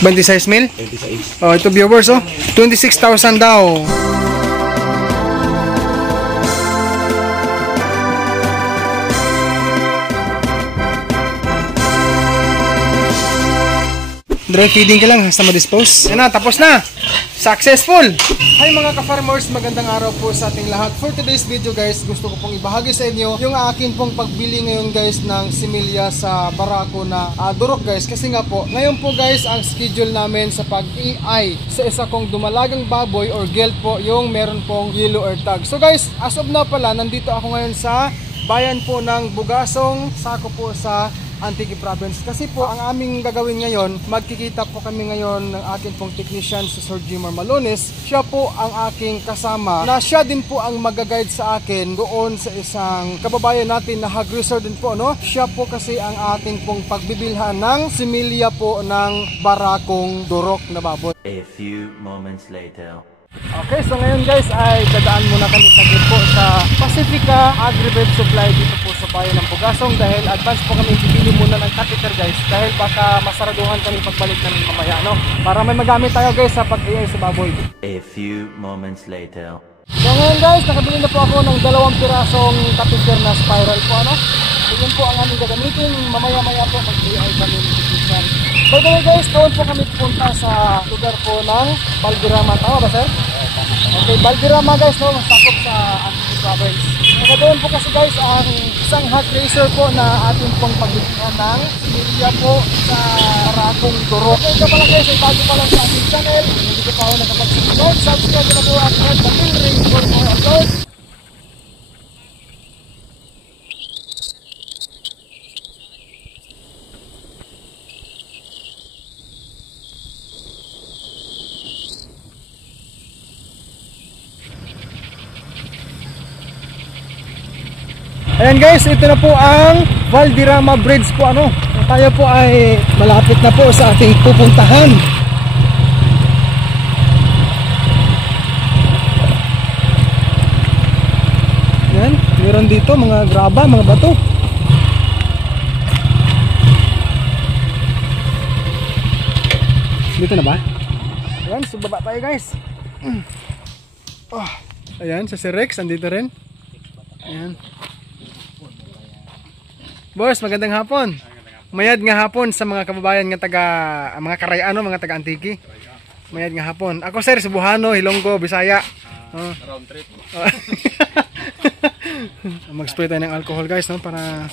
26,000? 26. Oh, ito viewers, oh. 26,000 daw. Dry feeding ka lang hasta ma-dispose. Yan na, tapos na. Successful! Hi mga ka-farmers, magandang araw po sa ating lahat. For today's video guys, gusto ko pong ibahagi sa inyo yung akin pong pagbili ngayon guys ng similya sa barako na durok guys. Kasi nga po, ngayon po guys, ang schedule namin sa pag-EI sa isa kong dumalagang baboy or gelt po, yung meron pong yellow ear tag. So guys, as of now pala, nandito ako ngayon sa bayan po ng Bugasong, sako po sa Antique Province. Kasi po ang aming gagawin ngayon, magkikita po kami ngayon ng akin pong technician si Sir Jimmer Malones. Siya po ang aking kasama na siya din po ang mag-guide sa akin doon sa isang kababayan natin na hog resort din po, no? Siya po kasi ang ating pong pagbibilhan ng similya po ng barakong durok na baboy. A few moments later. Okay, so ngayon guys ay dadaan muna kami saglit po sa Pacifica Agri-Bed Supply dito po sa bayan ng Bugasong dahil advance po kami bibili muna ng catheter guys dahil baka masaraduhan kami pagbalik namin mamaya, no? Para may magamit tayo guys sa pag-iay sa baboy. A few moments later. So ngayon guys, nakabili na po ako ng 2 pirasong catheter na spiral po, ano? So yun po ang aming gagamitin, mamaya-maya po mag-iay kami ng technician. By the way guys, doon po kami pupunta sa lugar po ng Valderrama. Tama ba sir? Okay, Valderrama guys, no? Masakop sa Antique Province. Doon po kasi guys ang isang hog racer po na ating pong pagbibihan ng similya po sa barakong durok. Okay, ito pala guys, ay bago pa lang sa ating channel. Hindi ko pa ako nakapag-subscribe. Subscribe na po at hit the bell ring for more uploads. Ayan guys, ito na po ang Valderrama Bridge po, ano. Tayo po ay malapit na po sa ating pupuntahan. Ayan, meron dito mga graba, mga bato. Dito na ba? Ayan, subaba tayo guys. Oh, ayan, sa si Rex, andito rin. Ayan. Boss, magandang hapon. Mayad nga hapon sa mga kababayan nga taga mga Karayano, mga taga Antique. Mayad nga hapon. Ako sir, Cebuano, Ilonggo, Bisaya. Round trip. Mag-spray tayo ng alcohol guys, no, para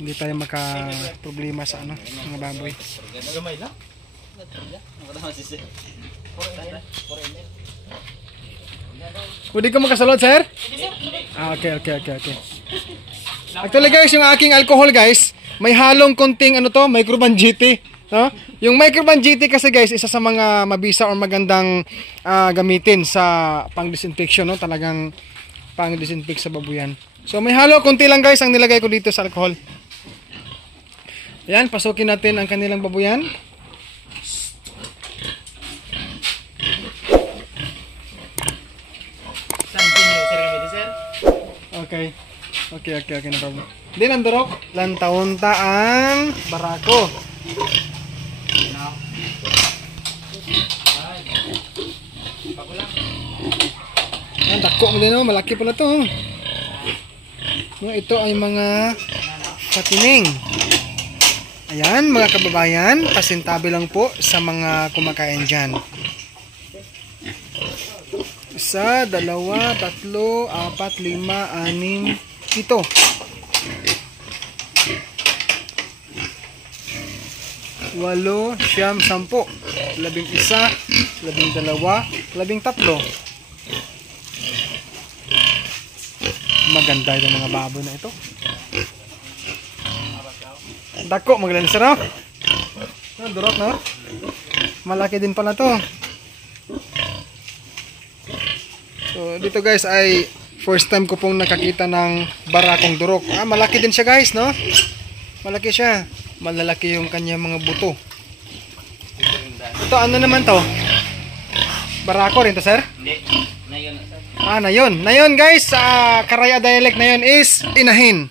hindi tayo maka-problema sa ano, mga baboy. Gamay lang. Pwede ka makasalot, sir? Okay. Actually guys, yung aking alcohol guys, may halong konting ano to, microban GT, no? Yung microban GT kasi guys, isa sa mga mabisa or magandang gamitin sa pang-disinfection, no? Talagang pang-disinfect sa babuyan. So may halo konti lang guys ang nilagay ko dito sa alcohol. Ayan, pasukin natin ang kanilang babuyan. Okay, no problem. Then ang durok, lantaunta ang barako. Ayan, dako mo din, no? Malaki pala to. No, ito ay mga patining. Ayan, mga kababayan, pasintabi lang po sa mga kumakain dyan. 1, 2, 3, 4, 5, 6, 7, 8, 9, 10, 11, 12, 13. Maganda yung mga baboy na ito. Dako, magaling sarap. Durok, no? Malaki din pala to. So, dito guys ay first time ko pong nakakita ng barakong durok. Malaki din siya guys, no? Malaki siya. Malalaki yung kanya mga buto. Ito, ano naman to? Barako rin to, sir? Hindi. Nayon, sir. Nayon. Nayon guys, sa Karaya dialect na yun is inahin.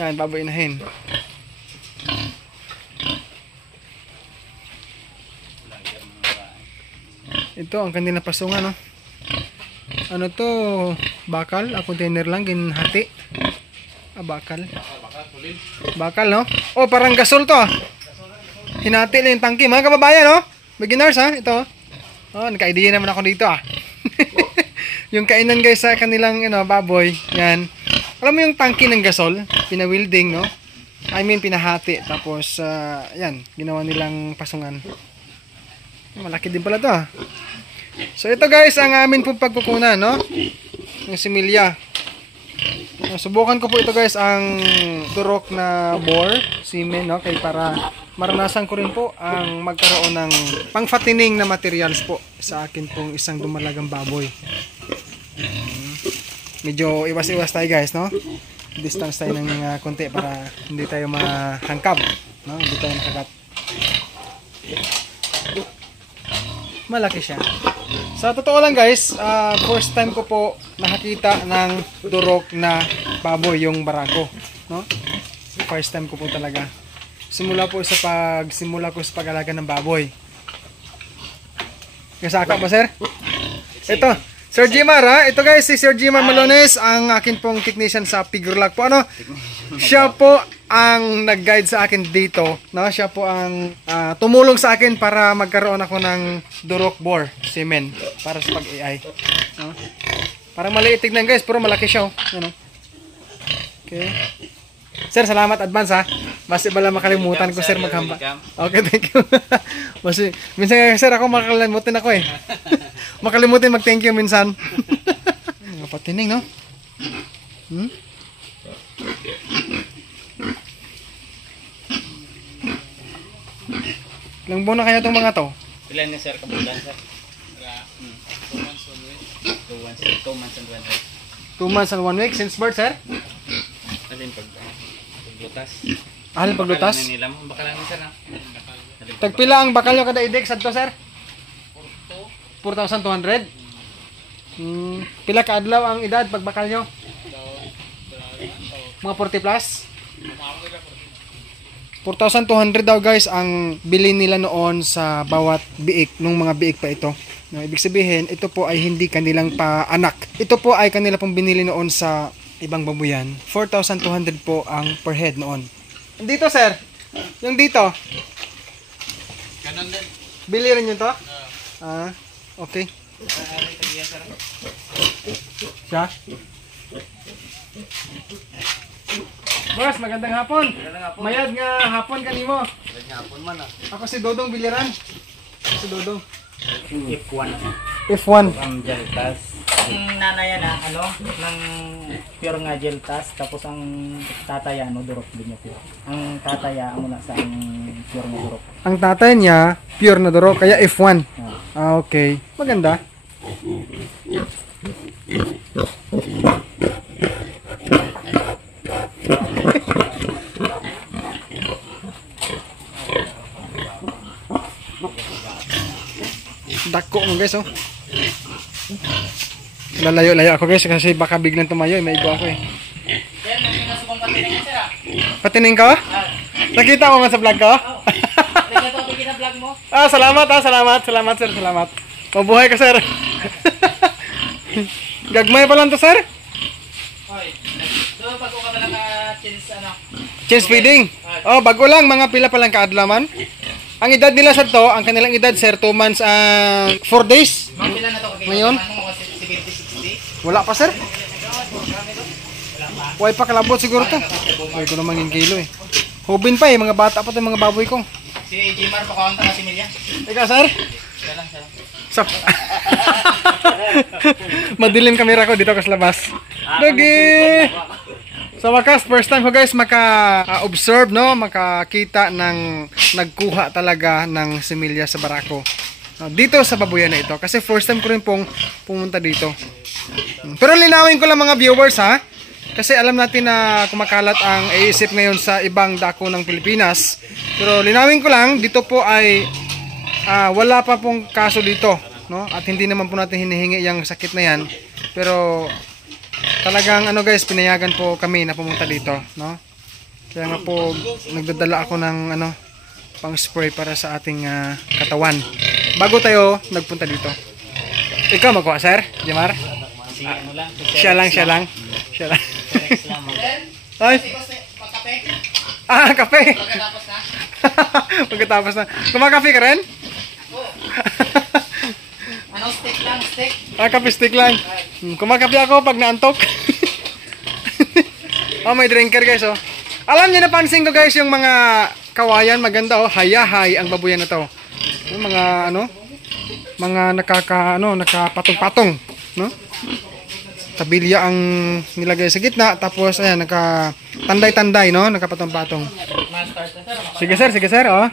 Yan, baboy inahin. Ito ang kanilang pasungan, no? Ano to? Bakal? Container lang, ginhati. Bakal. Bakal, no? Oh, parang gasol to, ah. Hinati lang yung tangke. Mga kababayan, no? Beginners, ha? Ito. Oh, naka-idea naman ako dito, ah. Yung kainan, guys, sa kanilang, baboy. Yan. Alam mo yung tangke ng gasol? Pinawilding, no? I mean, pinahati. Tapos, yan. Ginawa nilang pasungan. Malaki din pala to, ah. So, ito, guys, ang amin pong pagkukunan, no? Yung similya. Subukan ko po ito, guys, ang durok na bore, semen, no? Kaya para maranasan ko rin po ang magkaroon ng pangfatining na materials po sa akin pong isang dumalagang baboy. Medyo iwas-iwas tayo, guys, no? Distance tayo ng konti para hindi tayo mahangkab, no? Hindi tayo makagat. Malaki siya. Sa totoo lang, guys, first time ko po nakakita ng durok na baboy, yung barako, no? First time ko po talaga. Simula ko sa pag-alaga ng baboy. Kasaka ba, sir? Ito, Sir Jimar, ha? Ito, guys, si Sir Jimar Malones, ang akin pong technician sa Pigure Lock po. Ano? Siya po ang nag-guide sa akin dito, no? Siya po ang tumulong sa akin para magkaroon ako ng durok bore semen para sa pag-AI, no? Parang maliit tignan, guys, pero malaki siya, oh. Ano? Okay. Sir, salamat advance, ha. Basta bala makalimutan ko, sir, maghamba. Okay, thank you. Basta minsan, sir, ako makalimutin ako, eh. Makalimutin mag-thank you minsan. Mga patining, no? Ilang buwan na kaya itong mga to? Ilan na, sir, kabulan, sir? 2 months, 1 week. 2 months and 1 week. 2 months and 1 week since birth, sir? Alin paglutas. Alin paglutas? Bakalan ni sir, na. Tagpila ang bakal nyo kada idik sadto, sir? 4,200? Pila ka adlaw ang edad pag bakal nyo? Mga 40 plus? 4,200 daw, guys, ang bili nila noon sa bawat biik, nung mga biik pa ito. No, ibig sabihin, ito po ay hindi kanilang paanak. Ito po ay kanila pong binili noon sa ibang babuyan. 4,200 po ang per head noon. Dito, sir. Yung dito. Ganun din. Bili rin yun to? Okay. Siya? Boss, magandang hapon. Mayad nga hapon kanimo. Magandang hapon man, ah. Ako si Dodong Biliran. Si Dodong. F1. F1. Ang geltas. Ang nanay na, ng pure nga geltas. Tapos ang tataya, durok din niya pure. Ang tataya, na sa ang pure nga durok. Ang tatay niya, pure na durok, kaya F1. Okay. Maganda. Dako mo, guys, oh. Lalayo-layo ako, guys, kasi baka biglang tumayo, may igo ako, eh. Patining ka? Nakita mo nga sa vlog ko? Salamat, sir, salamat. Mabuhay ka, sir. Gagmay pa lang to, sir? Change feeding? Oh, bago lang, mga pila pa lang kaadlaman. Ang edad nila sa to, ang kanilang edad, sir, 2 months and 4 days. Ngayon? Wala pa, sir? Huwag pa kalabot siguro to. Huwag ko naman yung kilo, eh. Hubin pa, eh. Mga bata pa to, mga baboy ko. Si Jimar, pakawanta ka si Milya. Ikaw, sir? Madilim kamera ko dito sa labas. Dogi! Sa wakas, first time ko, guys, maka-observe, no? Makakita ng nagkuha talaga ng similya sa barako. Dito sa babuyan na ito. Kasi first time ko rin pong pumunta dito. Pero linawin ko lang, mga viewers, ha? Kasi alam natin na kumakalat ang iisip ngayon sa ibang dako ng Pilipinas. Pero linawin ko lang, dito po ay wala pa pong kaso dito, no? At hindi naman po natin hinihingi yung sakit na yan. Pero talagang guys, pinayagan po kami na pumunta dito, no? Kaya nga po nagdadala ako ng pang spray para sa ating katawan. Bago tayo nagpunta dito. Ikaw magkuha, sir? Jamar? Siya lang. Ay. Kape. Pagkatapos na. Kumakape ka rin? Stick lang, stick. Kape stick lang. Kumakape ako pag naantok. May drinker guys, oh. Alam niyo, napansin ko guys, yung mga kawayan, maganda, oh. Hayahay ang babuyan na to. Yung mga, mga nakapatong-patong, no? Tabilya ang nilagay sa gitna, tapos, ayan, nakatanday-tanday, no? Nakapatong-patong. Sige sir, oh.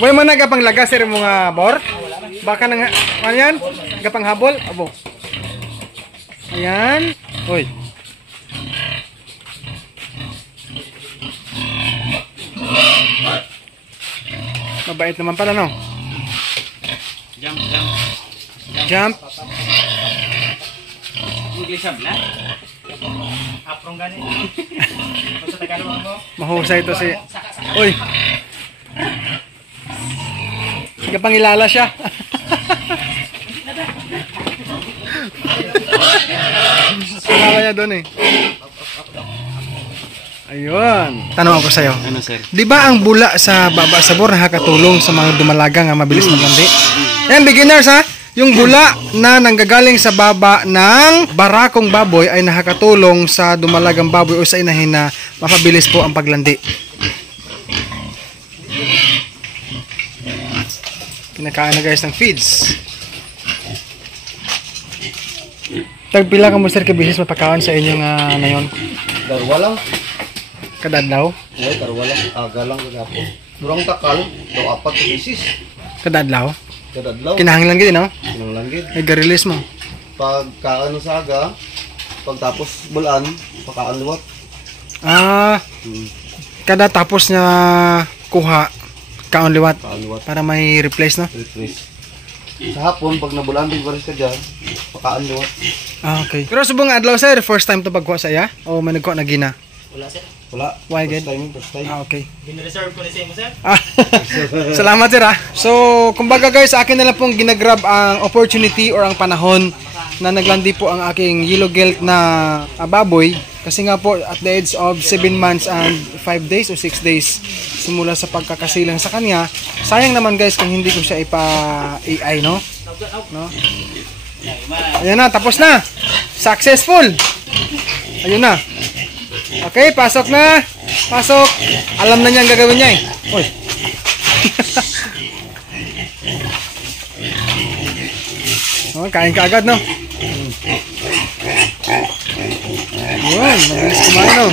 Huwag mo nagapang laga, sir, mga bor. Baka nang, ano yan? Gapang habol, abo. Ayan. Uy. Mabait naman pala, no? Jump. English na? Aprong gani. Basta Tagalog mo. Mahusay ito si... Uy. Pangilala siya. Pangilala niya doon eh. Ayun. Tanong ako sa'yo. Ano, sir? Di ba ang bula sa baba sa bor nakakatulong sa mga dumalaga nga mabilis maglandi? Yan, beginners ha. Yung bula na nanggagaling sa baba ng barakong baboy ay nakakatulong sa dumalagang baboy o sa inahin na mapabilis po ang paglandi. Kinakain na guys ng feeds. Tagpila ka mo sir kabisis mapakaon sa inyong nayon? Darwa lang. Kadadlaw? Ay, darwa lang. Aga lang kagapo. Durang takal. Daw apat ka bisis. Kadadlaw? Kadadlaw. Kinahanglan gid no? Kinanglanggit. Ay garilis mo. Pagkaan sa aga, pagtapos bulan, pakaan liwat. Kada tapos na kuha kaon liwat Pakaan liwat. para may replace no? Refresh. Sa hapon, pag nabulan, bigwaris ka dyan, pakaan liwat. Okay. Pero subong adlaw sir, first time to pagkuha sa iya? O may nagkuha na gina? Wala sir. Wala. Why First again? time, first time. Okay. Binireserve ko na sa mo sir. Salamat sir ha. So, kumbaga guys, akin na lang pong ginagrab ang opportunity or ang panahon na naglandi po ang aking yellow gelt na baboy. Kasi nga po, at the age of 7 months and 5 days o 6 days simula sa pagkakasilang sa kanya. Sayang naman guys kung hindi ko siya ipa-AI, no? Ayan na, tapos na. Successful. Ayun na. Okay, pasok na. Pasok. Alam na niya ang gagawin niya eh. Uy. Kain ka agad, no? Yun, mabilis kumain, no?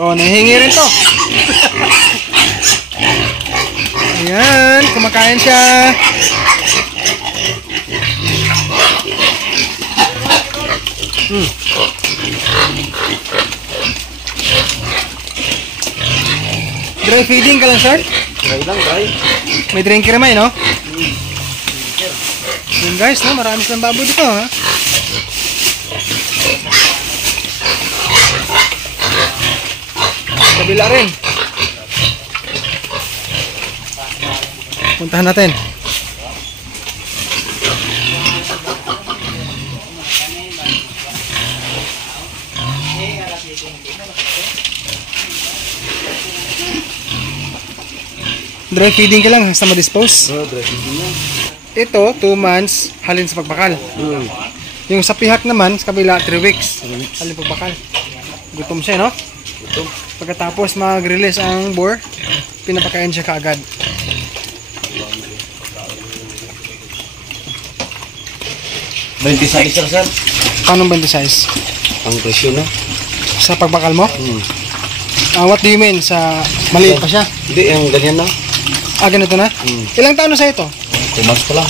Oh, nahingi rin to. Ayan, kumakain siya. Dry feeding ka lang, sir? Dry lang, dry. May drinker naman, no? Yun guys, no? Marami silang baboy dito, ha? Kabila rin. Puntahan natin. Dry feeding ka lang hasta ma-dispose. Dry feeding lang. Ito, 2 months, halin sa pagbakal. Yung sa pihak naman, sa kabila, 3 weeks. Halin pagbakal. Gutom siya, no? Gutom. Pagkatapos mag-release ang boar, pinapakain siya kaagad. Size, sir. Paano 20 size? Ang presyo na. Sa pagbakal mo? What do you mean? Sa maliit pa siya? Hindi, yung ganyan na. Ganito na? Ilang taon na sa ito? 2 months pa lang.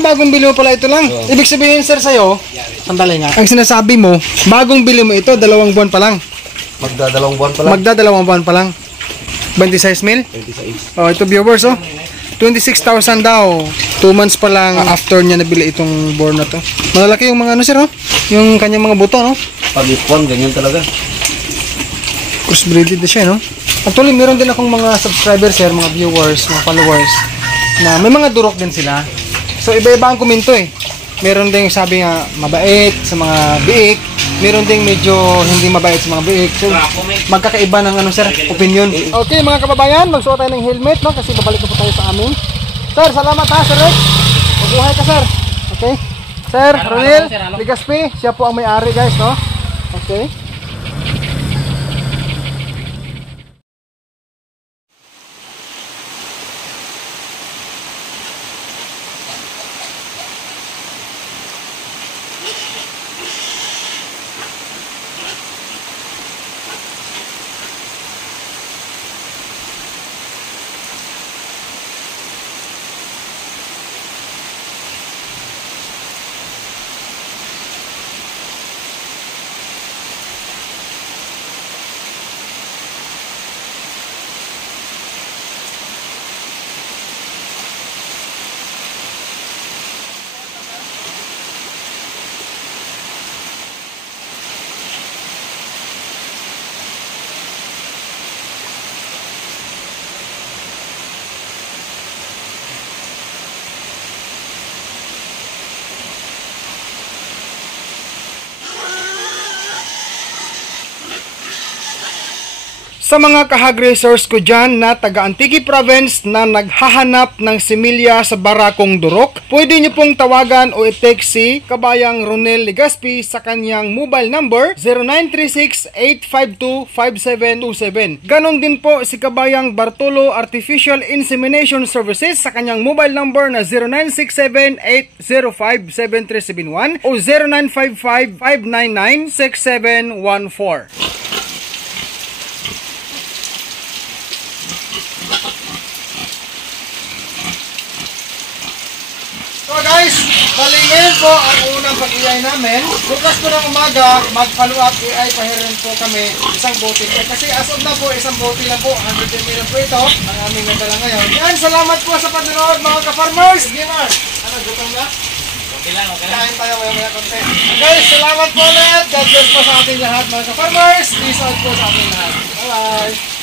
Bagong bili mo pala ito lang. Ibig sabihin, sir, sa'yo, sandali nga. Ang sinasabi mo, bagong bili mo ito, 2 buwan pa lang. Magdadalawang buwan pa lang. Magdadalawang buwan pa lang. 26 mil? 26. Oh, ito viewers, oh. 26,000 daw. 2 months pa lang after niya nabili itong bore na to. Malalaki yung mga ano sir, oh? Yung kanyang mga buto, no? Pag ipon, ganyan talaga. Crossbreeded na siya, no? Actually, meron din akong mga subscribers sir, mga viewers, mga followers, na may mga durok din sila. So, iba-iba ang komento eh. Meron din sabi nga mabait sa mga biik, meron ding medyo hindi mabait sa mga biik. So, magkakaiba ng ano sir, opinion. Okay mga kababayan, magsuot tayo ng helmet, no? Kasi babalik na po tayo sa amin. Sir, salamat ha, Sir Rex. Mabuhay ka sir. Okay. Sir, Ronel, Ligaspi, siya po ang may-ari guys, no? Okay. Sa mga kahag racers ko dyan na taga Antique Province na naghahanap ng similya sa Barakong Durok, pwede nyo pong tawagan o i-text si Kabayang Ronel Ligaspi sa kanyang mobile number 0936-852-5727. Ganon din po si Kabayang Bartolo Artificial Insemination Services sa kanyang mobile number na 0967-805-7371 o 0955-599-6714. So guys, bali ngayon po ang unang pag-iay namin. Bukas po ng umaga, mag-follow up AI pahirin po kami isang bote. Kasi as of na po, isang bote lang po, 100 ml lang po ito. Ang aming nadala ngayon. Yan, salamat po sa panonood mga ka-farmers. Gamer, ano, gutom na? Okay lang. Kain tayo maya konti. Guys, salamat po ulit. God bless po sa ating lahat mga ka-farmers. Peace out po sa ating lahat. Bye-bye.